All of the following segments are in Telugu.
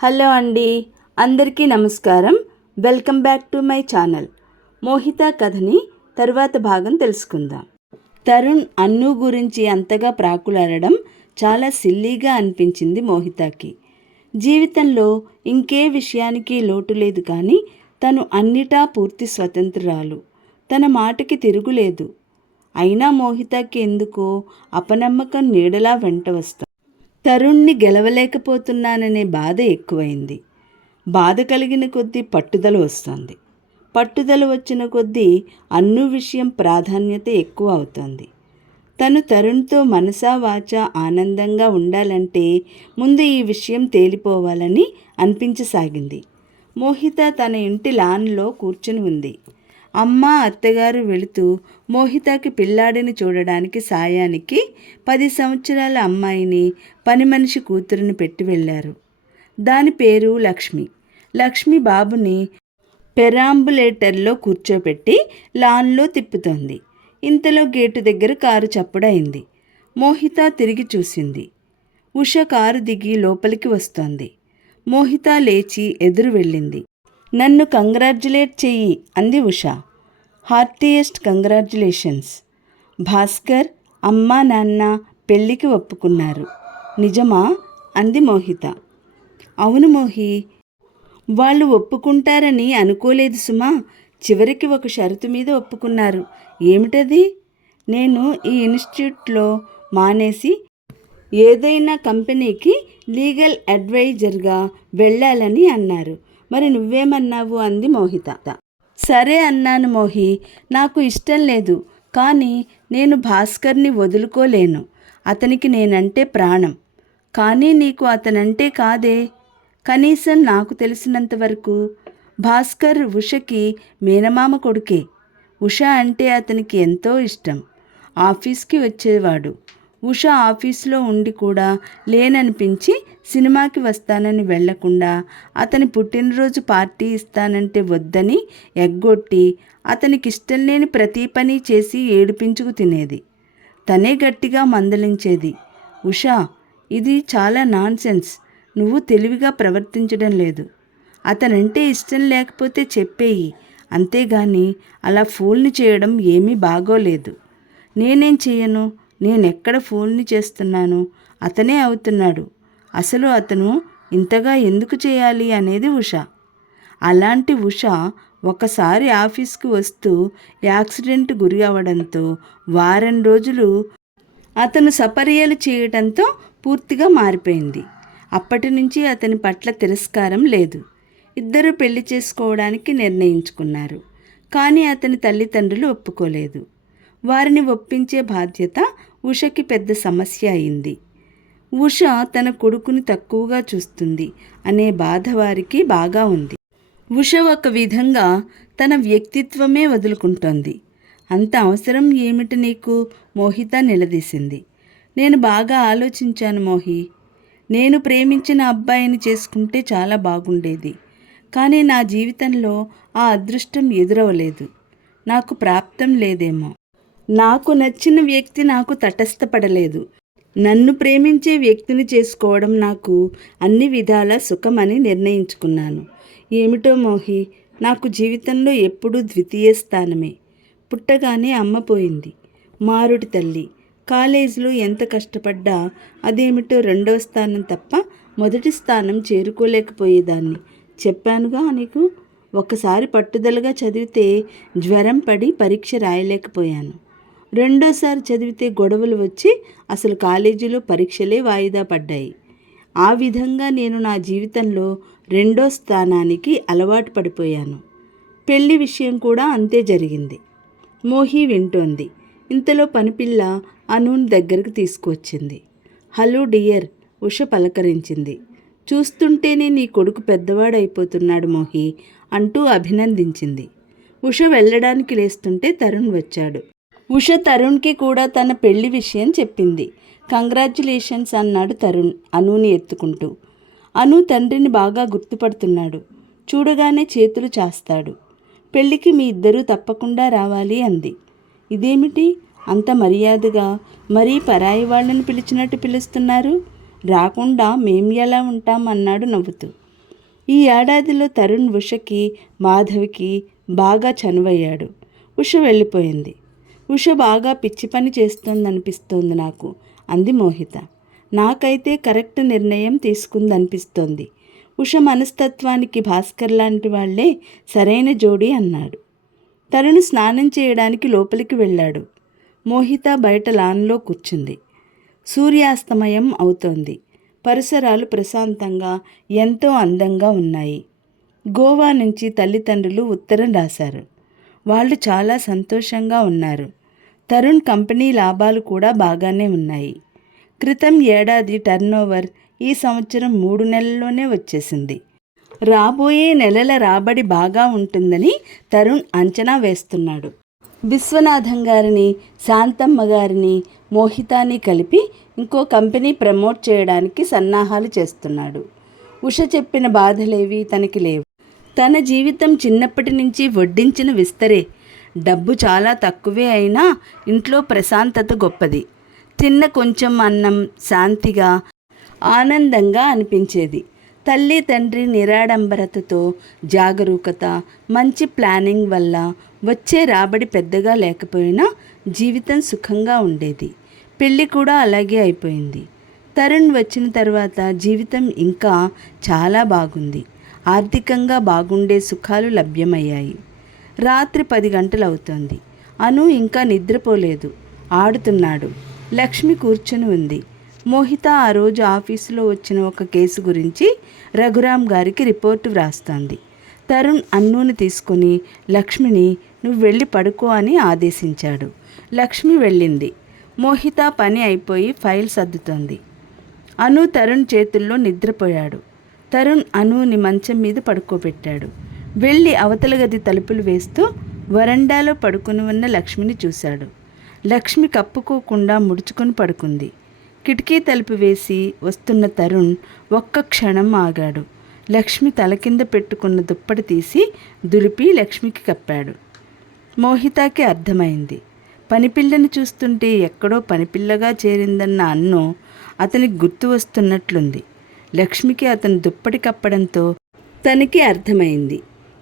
హలో అండి. అందరికీ నమస్కారం. Welcome back to my channel. Mohita కథని తరువాత భాగం తెలుసుకుందాం. తరుణ్ అన్ను గురించి అంతగా ప్రాకులాడడం చాలా సిల్లీగా అనిపించింది మోహితకి. జీవితంలో ఇంకే విషయానికి లోటు లేదు కానీ తను అన్నిటా పూర్తి స్వతంత్రాలు తన మాటకి తిరుగులేదు. అయినా మోహితకి ఎందుకో అపనమ్మకం నీడలా వెంట వస్తాం తరుణ్ణి గెలవలేకపోతున్నాననే బాధ ఎక్కువైంది. బాధ కలిగిన కొద్దీ పట్టుదల వస్తుంది. పట్టుదల వచ్చిన కొద్దీ అన్ను విషయం ప్రాధాన్యత ఎక్కువ అవుతుంది. తను తరుణ్తో మనసా వాచ ఆనందంగా ఉండాలంటే ముందు ఈ విషయం తేలిపోవాలని అనిపించసాగింది. మోహిత తన ఇంటి లాన్లో కూర్చుని ఉంది. అమ్మ అత్తగారు వెళుతూ మోహితకి పిల్లాడిని చూడడానికి సాయానికి పది సంవత్సరాల అమ్మాయిని పని మనిషి కూతురుని పెట్టి వెళ్ళారు. దాని పేరు లక్ష్మి. లక్ష్మి బాబుని పెరాంబులేటర్లో కూర్చోపెట్టి లాన్లో తిప్పుతోంది. ఇంతలో గేటు దగ్గర కారు చప్పుడైంది మోహిత తిరిగి చూసింది. ఉష కారు దిగి లోపలికి వస్తోంది. మోహిత లేచి ఎదురు వెళ్ళింది. నన్ను కంగ్రాచ్యులేట్ చెయ్యి అంది ఉష. హార్టియెస్ట్ కంగ్రాచ్యులేషన్స్ భాస్కర్ అమ్మా నాన్న పెళ్ళికి ఒప్పుకున్నారు. నిజమా? అంది మోహిత. అవును మోహి. వాళ్ళు ఒప్పుకుంటారని అనుకోలేదు సుమా. చివరికి ఒక షరతు మీద ఒప్పుకున్నారు. ఏమిటది? నేను ఈ ఇన్స్టిట్యూట్లో మానేసి ఏదైనా కంపెనీకి లీగల్ అడ్వైజర్గా వెళ్ళాలని అన్నారు. మరి నువ్వేమన్నావు? అంది మోహిత. సరే అన్నాను మోహి నాకు ఇష్టం లేదు కానీ నేను భాస్కర్ని వదులుకోలేను అతనికి నేనంటే ప్రాణం. కానీ నీకు అతనంటే కాదే? కనీసం నాకు తెలిసినంత వరకు భాస్కర్ ఉషకి మేనమామ కొడుకే. ఉష అంటే అతనికి ఎంతో ఇష్టం. ఆఫీస్కి వచ్చేవాడు. ఉష ఆఫీస్లో ఉండి కూడా లేననిపించి సినిమాకి వస్తానని వెళ్ళకుండా అతని పుట్టినరోజు పార్టీ ఇస్తానంటే వద్దని ఎగ్గొట్టి అతనికి ఇష్టం లేని ప్రతి పని చేసి ఏడిపించుకు తినేది. తనే గట్టిగా మందలించేది ఉషా ఇది చాలా నాన్సెన్స్ నువ్వు తెలివిగా ప్రవర్తించడం లేదు. అతనంటే ఇష్టం లేకపోతే చెప్పేయి. అంతేగాని అలా ఫూల్ని చేయడం ఏమీ బాగోలేదు. నేనేం చేయను? నేను నేనెక్కడ ఫూల్ని చేస్తున్నాను? అతనే అవుతున్నాడు. అసలు అతను ఇంతగా ఎందుకు చేయాలి అనేది ఉష. అలాంటి ఉష ఒకసారి ఆఫీస్కి వస్తూ యాక్సిడెంట్ గురి అవడంతో వారం రోజులు అతను సపర్యలు చేయటంతో పూర్తిగా మారిపోయింది. అప్పటి నుంచి అతని పట్ల తిరస్కారం లేదు. ఇద్దరు పెళ్ళి చేసుకోవడానికి నిర్ణయించుకున్నారు. కానీ అతని తల్లిదండ్రులు ఒప్పుకోలేదు. వారిని ఒప్పించే బాధ్యత ఉషకి పెద్ద సమస్య అయింది. ఉష తన కొడుకుని తక్కువగా చూస్తుంది అనే బాధ వారికి బాగా ఉంది. ఉష ఒక విధంగా తన వ్యక్తిత్వమే వదులుకుంటోంది. అంత అవసరం ఏమిటి నీకు? మోహిత నిలదీసింది. నేను బాగా ఆలోచించాను మోహి. నేను ప్రేమించిన అబ్బాయిని చేసుకుంటే చాలా బాగుండేది. కానీ నా జీవితంలో ఆ అదృష్టం ఎదురవలేదు. నాకు ప్రాప్తం లేదేమో. నాకు నచ్చిన వ్యక్తి నాకు తటస్థపడలేదు. నన్ను ప్రేమించే వ్యక్తిని చేసుకోవడం నాకు అన్ని విధాల సుఖమని నిర్ణయించుకున్నాను. ఏమిటో మోహి నాకు జీవితంలో ఎప్పుడూ ద్వితీయ స్థానమే. పుట్టగానే అమ్మ పోయింది. మారుడి తల్లి. కాలేజీలో ఎంత కష్టపడ్డా అదేమిటో రెండవ స్థానం తప్ప మొదటి స్థానం చేరుకోలేకపోయేదాన్ని. చెప్పానుగా నీకు? ఒకసారి పట్టుదలగా చదివితే జ్వరం పడి పరీక్ష రాయలేకపోయాను. రెండోసారి చదివితే గొడవలు వచ్చి అసలు కాలేజీలో పరీక్షలే వాయిదా పడ్డాయి. ఆ విధంగా నేను నా జీవితంలో రెండో స్థానానికి అలవాటు పడిపోయాను. పెళ్ళి విషయం కూడా అంతే జరిగింది. మోహి వింటోంది. ఇంతలో పనిపిల్ల అనూన్ దగ్గరకు తీసుకువచ్చింది. హలో డియర్ ఉష పలకరించింది. చూస్తుంటేనే నీ కొడుకు పెద్దవాడైపోతున్నాడు మోహి అంటూ అభినందించింది. ఉష వెళ్ళడానికి లేస్తుంటే తరుణ్ వచ్చాడు. ఉష తరుణ్కి కూడా తన పెళ్ళి విషయం చెప్పింది. కంగ్రాచ్యులేషన్స్ అన్నాడు తరుణ్ అనుని ఎత్తుకుంటూ. అను తండ్రిని బాగా గుర్తుపడుతున్నాడు. చూడగానే చేతులు చాస్తాడు. పెళ్ళికి మీ ఇద్దరూ తప్పకుండా రావాలి అంది. ఇదేమిటి? అంత మర్యాదగా మరీ పరాయి వాళ్ళని పిలిచినట్టు పిలుస్తున్నారు? రాకుండా మేం ఎలా ఉంటాం అన్నాడు నవ్వుతూ. ఈ ఏడాదిలో తరుణ్ ఉషకి మాధవికి బాగా చనువయ్యాడు. ఉష వెళ్ళిపోయింది. ఉష బాగా పిచ్చి పని చేస్తోందనిపిస్తోంది నాకు అంది మోహిత. నాకైతే కరెక్ట్ నిర్ణయం తీసుకుందనిపిస్తోంది. ఉష మనస్తత్వానికి భాస్కర్ లాంటి వాళ్ళే సరైన జోడి అన్నాడు. తరుణ్ స్నానం చేయడానికి లోపలికి వెళ్ళాడు. మోహిత బయట లాన్లో కూర్చుంది. సూర్యాస్తమయం అవుతోంది. పరిసరాలు ప్రశాంతంగా ఎంతో అందంగా ఉన్నాయి. గోవా నుంచి తల్లిదండ్రులు ఉత్తరం రాశారు. వాళ్ళు చాలా సంతోషంగా ఉన్నారు. తరుణ్ కంపెనీ లాభాలు కూడా బాగానే ఉన్నాయి. క్రితం ఏడాది టర్నోవర్ ఈ సంవత్సరం మూడు నెలల్లోనే వచ్చేసింది. రాబోయే నెలల రాబడి బాగా ఉంటుందని తరుణ్ అంచనా వేస్తున్నాడు. విశ్వనాథం గారిని శాంతమ్మ గారిని మోహితాని కలిపి ఇంకో కంపెనీ ప్రమోట్ చేయడానికి సన్నాహాలు చేస్తున్నాడు. ఉష చెప్పిన బాధలేవి తనకి లేవు. తన జీవితం చిన్నప్పటి నుంచి వడ్డించిన విస్తరే డబ్బు చాలా తక్కువే అయినా ఇంట్లో ప్రశాంతత గొప్పది. తిన్న కొంచెం అన్నం శాంతిగా ఆనందంగా అనిపించేది. తల్లి తండ్రి నిరాడంబరతతో జాగరూకత మంచి ప్లానింగ్ వల్ల వచ్చే రాబడి పెద్దగా లేకపోయినా జీవితం సుఖంగా ఉండేది. పెళ్ళి కూడా అలాగే అయిపోయింది. తరుణ్ వచ్చిన తర్వాత జీవితం ఇంకా చాలా బాగుంది. ఆర్థికంగా బాగుండే సుఖాలు లభ్యమయ్యాయి. రాత్రి పది గంటలవుతోంది. అను ఇంకా నిద్రపోలేదు. ఆడుతున్నాడు. లక్ష్మి కూర్చుని ఉంది. మోహిత ఆ రోజు ఆఫీసులో వచ్చిన ఒక కేసు గురించి రఘురామ్ గారికి రిపోర్టు వ్రాస్తోంది. తరుణ్ అన్నుని తీసుకుని లక్ష్మిని నువ్వు వెళ్ళి పడుకో అని ఆదేశించాడు. లక్ష్మి వెళ్ళింది. మోహిత పని అయిపోయి ఫైల్ సర్దుతోంది. అను తరుణ్ చేతుల్లో నిద్రపోయాడు. తరుణ్ అనుని మంచం మీద పడుకోబెట్టాడు. వెళ్ళి అవతల గది తలుపులు వేస్తూ వరండాలో పడుకుని ఉన్న లక్ష్మిని చూశాడు. లక్ష్మి కప్పుకోకుండా ముడుచుకొని పడుకుంది. కిటికీ తలుపు వేసి వస్తున్న తరుణ్ ఒక్క క్షణం ఆగాడు. లక్ష్మి తల కింద పెట్టుకున్న దుప్పటి తీసి దులిపి లక్ష్మికి కప్పాడు. మోహితాకి అర్థమైంది. పనిపిల్లని చూస్తుంటే ఎక్కడో పనిపిల్లగా చేరిందన్న అన్ను అతనికి గుర్తు వస్తున్నట్లుంది. లక్ష్మికి అతను దుప్పటి కప్పడంతో తనకి అర్థమైంది.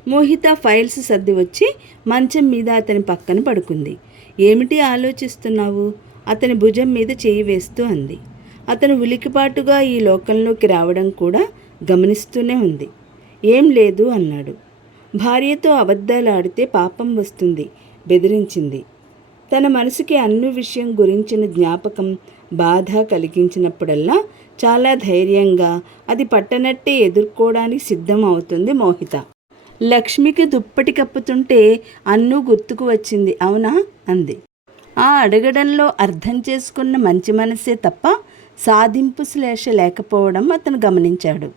మోహిత ఫైల్స్ సర్ది వచ్చి మంచం మీద అతని పక్కన పడుకుంది. ఏమిటి ఆలోచిస్తున్నావు? అతని భుజం మీద చేయి వేస్తూ అంది. అతను ఉలికిపాటుగా ఈ లోకంలోకి రావడం కూడా గమనిస్తూనే ఉంది. ఏం లేదు అన్నాడు. భార్యతో అబద్ధాలు ఆడితే పాపం వస్తుంది బెదిరించింది. తన మనసుకి అన్ని విషయం గురించిన జ్ఞాపకం బాధ కలిగించినప్పుడల్లా చాలా ధైర్యంగా అది పట్టనట్టే ఎదుర్కోవడానికి సిద్ధం అవుతుంది మోహిత. లక్ష్మికి దుప్పటి కప్పుతుంటే అన్ను గుర్తుకు వచ్చింది. అవునా? అంది. ఆ అడగడంలో అర్థం చేసుకున్న మంచి మనసే తప్ప సాధింపు శ్లేష లేకపోవడం అతను గమనించాడు.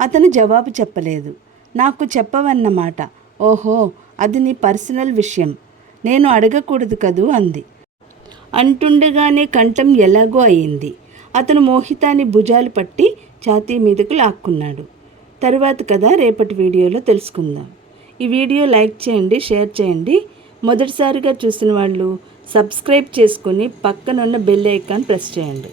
అతను జవాబు చెప్పలేదు. నాకు చెప్పవన్నమాట. ఓహో అది నీ పర్సనల్ విషయం. నేను అడగకూడదు కదూ? అంది. అంటుండగానే కంఠం ఎలాగో అయింది. అతను మోహితాని భుజాలు పట్టి ఛాతీ మీదకు లాక్కున్నాడు. తరువాత కదా రేపటి వీడియోలో తెలుసుకుందాం. ఈ వీడియో లైక్ చేయండి షేర్ చేయండి. మొదటిసారిగా చూసిన వాళ్ళు సబ్స్క్రైబ్ చేసుకుని పక్కనున్న బెల్ ఐకాన్ ప్రెస్ చేయండి.